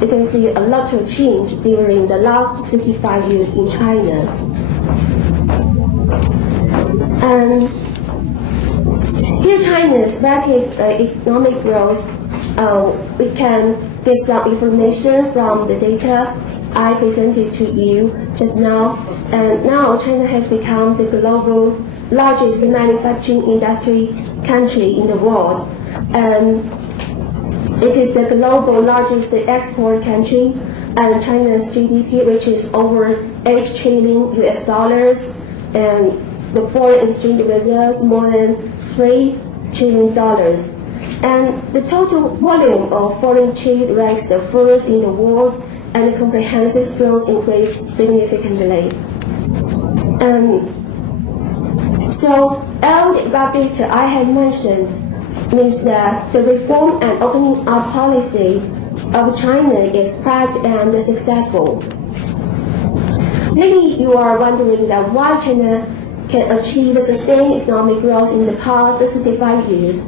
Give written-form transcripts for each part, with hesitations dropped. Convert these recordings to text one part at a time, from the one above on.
you can see a lot of change during the last 65 years in China. And here China's rapid economic growth, we can get some information from the data I presented to you just now. And now China has become the global largest manufacturing industry country in the world. It is the global largest export country, and China's GDP reaches over 8 trillion US dollars, and the foreign exchange reserves more than $3 trillion. And the total volume of foreign trade ranks the first in the world, and the comprehensive growth increased significantly. So all the above data I have mentioned means that the reform and opening up policy of China is correct and successful. Maybe you are wondering that why China can achieve sustained economic growth in the past 65 years.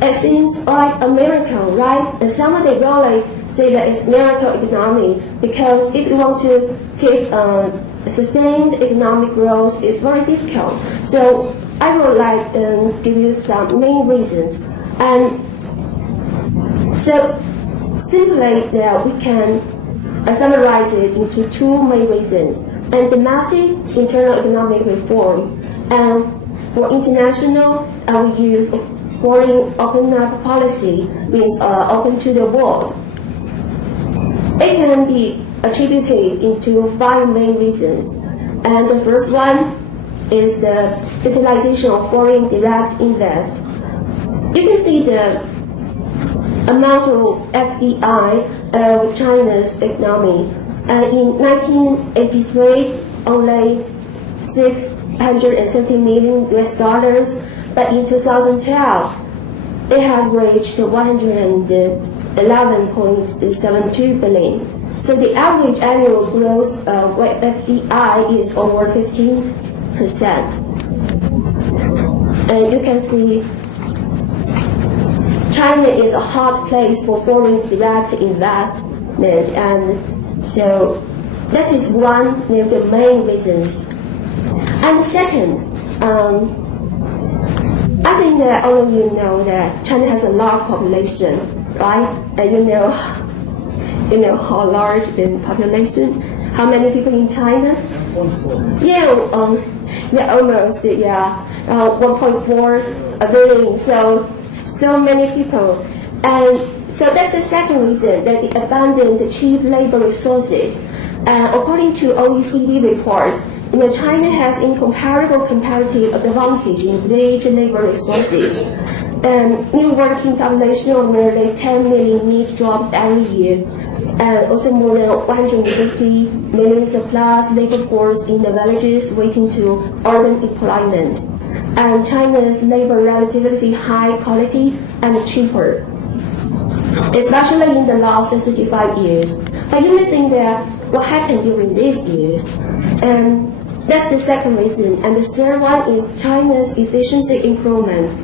It seems like a miracle, right? And somebody really say that it's miracle economy, because if you want to keep sustained economic growth, it's very difficult. So I would like to give you some main reasons. And so simply that we can summarize it into 2 main reasons: and domestic internal economic reform, and for international, we use foreign open up policy, means open to the world. It can be attributed into 5 main reasons. And the first one is the utilization of foreign direct invest. You can see the amount of FDI of China's economy. And in 1983, only 670 million US dollars, but in 2012, it has reached 111.72 billion. So the average annual growth of FDI is over 15%. And you can see China is a hot place for foreign direct investment, and so that is one of the main reasons. And the second, I think that all of you know that China has a large population, right? And you know how large in population. How many people in China? 1.4. Yeah, almost. 1.4 billion. So many people, and so that's the second reason, that the abundant cheap labor resources. According to OECD report, China has incomparable comparative advantage in wage labor resources. New working population of nearly 10 million need jobs every year, and also more than 150 million surplus labor force in the villages waiting to urban employment. And China's labor relatively high quality and cheaper, especially in the last 65 years. But you may think that what happened during these years? That's the second reason. And the third one is China's efficiency improvement.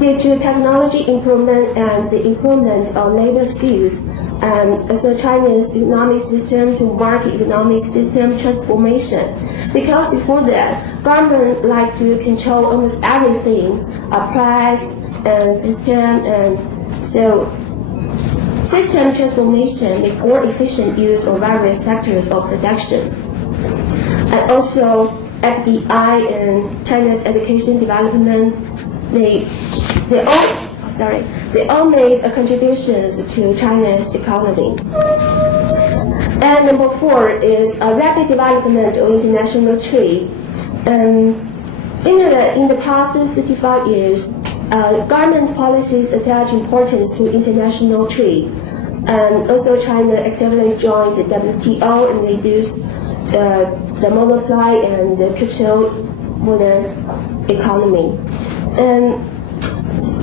Due to technology improvement and the improvement of labor skills, and also China's economic system to market economic system transformation. Because before that, government like to control almost everything, price and system, and so system transformation make more efficient use of various factors of production. And also FDI and China's education development, they all made contributions to China's economy. And number 4 is a rapid development of international trade. In the past 65 years, government policies attach importance to international trade. And also China actively joined the WTO and reduced the monopoly and the control modern economy. And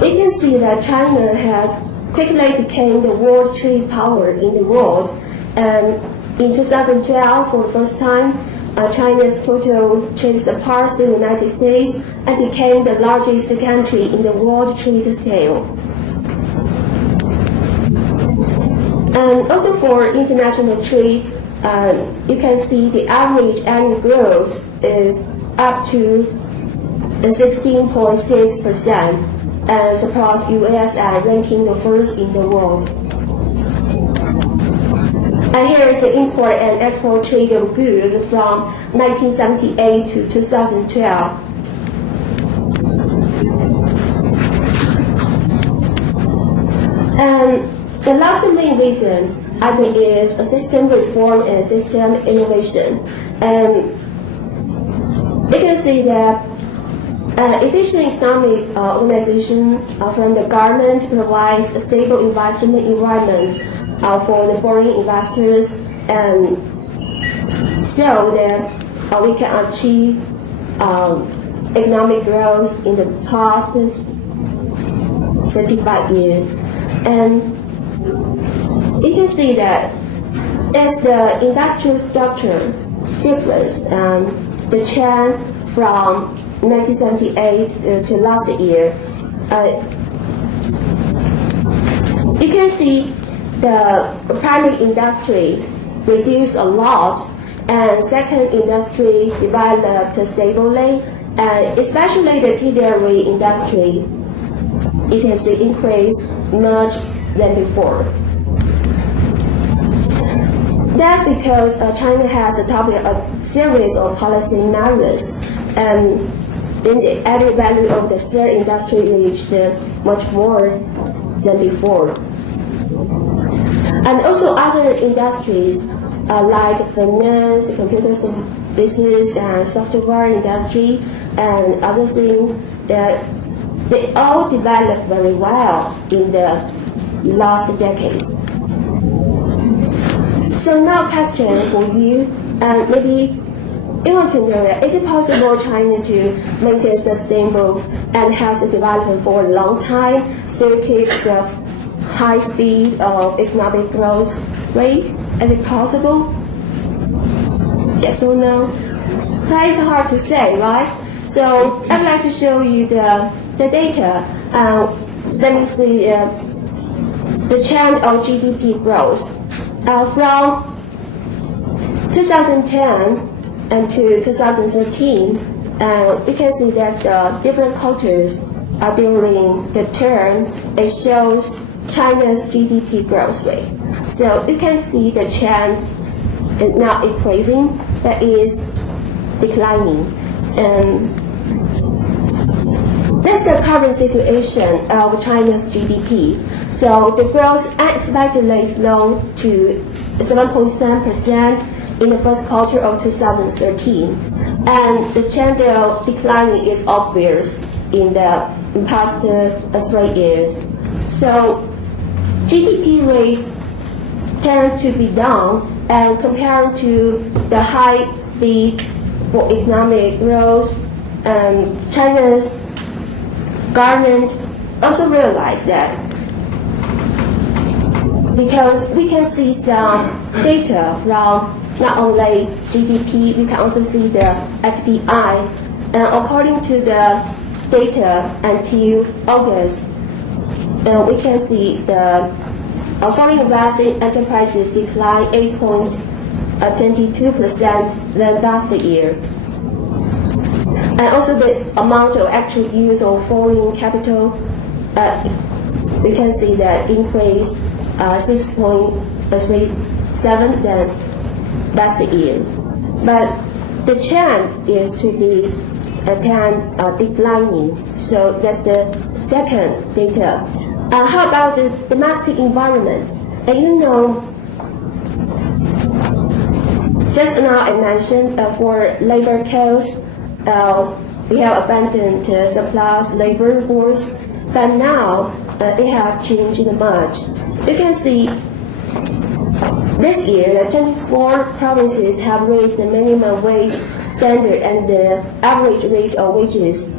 we can see that China has quickly became the world trade power in the world. And in 2012, for the first time, China's total trade surpassed the United States and became the largest country in the world trade scale. And also for international trade, you can see the average annual growth is up to 16.6%, and surpass US and ranking the first in the world. And here is the import and export trade of goods from 1978 to 2012. And the last main reason, I think, is a system reform and system innovation. And you can see that efficient economic organization from the government provides a stable investment environment for the foreign investors, and so that we can achieve economic growth in the past 35 years. And you can see that as the industrial structure difference, the trend from 1978 to last year, you can see the primary industry reduced a lot, and second industry developed stably, and especially the tea dairy industry, you can see increase much than before. That's because China has adopted a series of policy measures, and the added value of the third industry reached much more than before. And also other industries like finance, computer services, and software industry, and other things, they all developed very well in the last decades. So now question for you, and maybe you want to know that is it possible China to maintain sustainable and healthy development for a long time, still keep the high speed of economic growth rate? Is it possible? Yes or no? That is hard to say, right? So I'd like to show you the data. Let me see the trend of GDP growth from 2010 and to 2013. We can see that the different quarters during the term, it shows China's GDP growth rate. So you can see the trend is not increasing, but is declining. And that's the current situation of China's GDP. So the growth unexpectedly slowed to 7.7% in the first quarter of 2013. And the trend of declining is obvious in the past 3 years. So GDP rate tends to be down, and compared to the high speed for economic growth, China's government also realized that, because we can see some data from not only GDP, we can also see the FDI, and according to the data until August, we can see the foreign investing enterprises declined 8.22% than last year. And also the amount of actual use of foreign capital, we can see that increased 6.37% than last year. But the trend is to be declining. So that's the second data. How about the domestic environment? And you know, just now I mentioned for labor costs, we have abundant surplus labor force, but now it has changed much. You can see this year, 24 provinces have raised the minimum wage standard, and the average rate of wages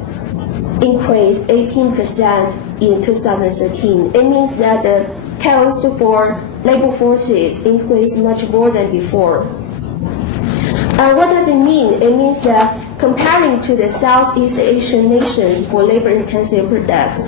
increased 18% in 2013. It means that the cost for labor forces increased much more than before. What does it mean? It means that comparing to the Southeast Asian nations for labor-intensive products,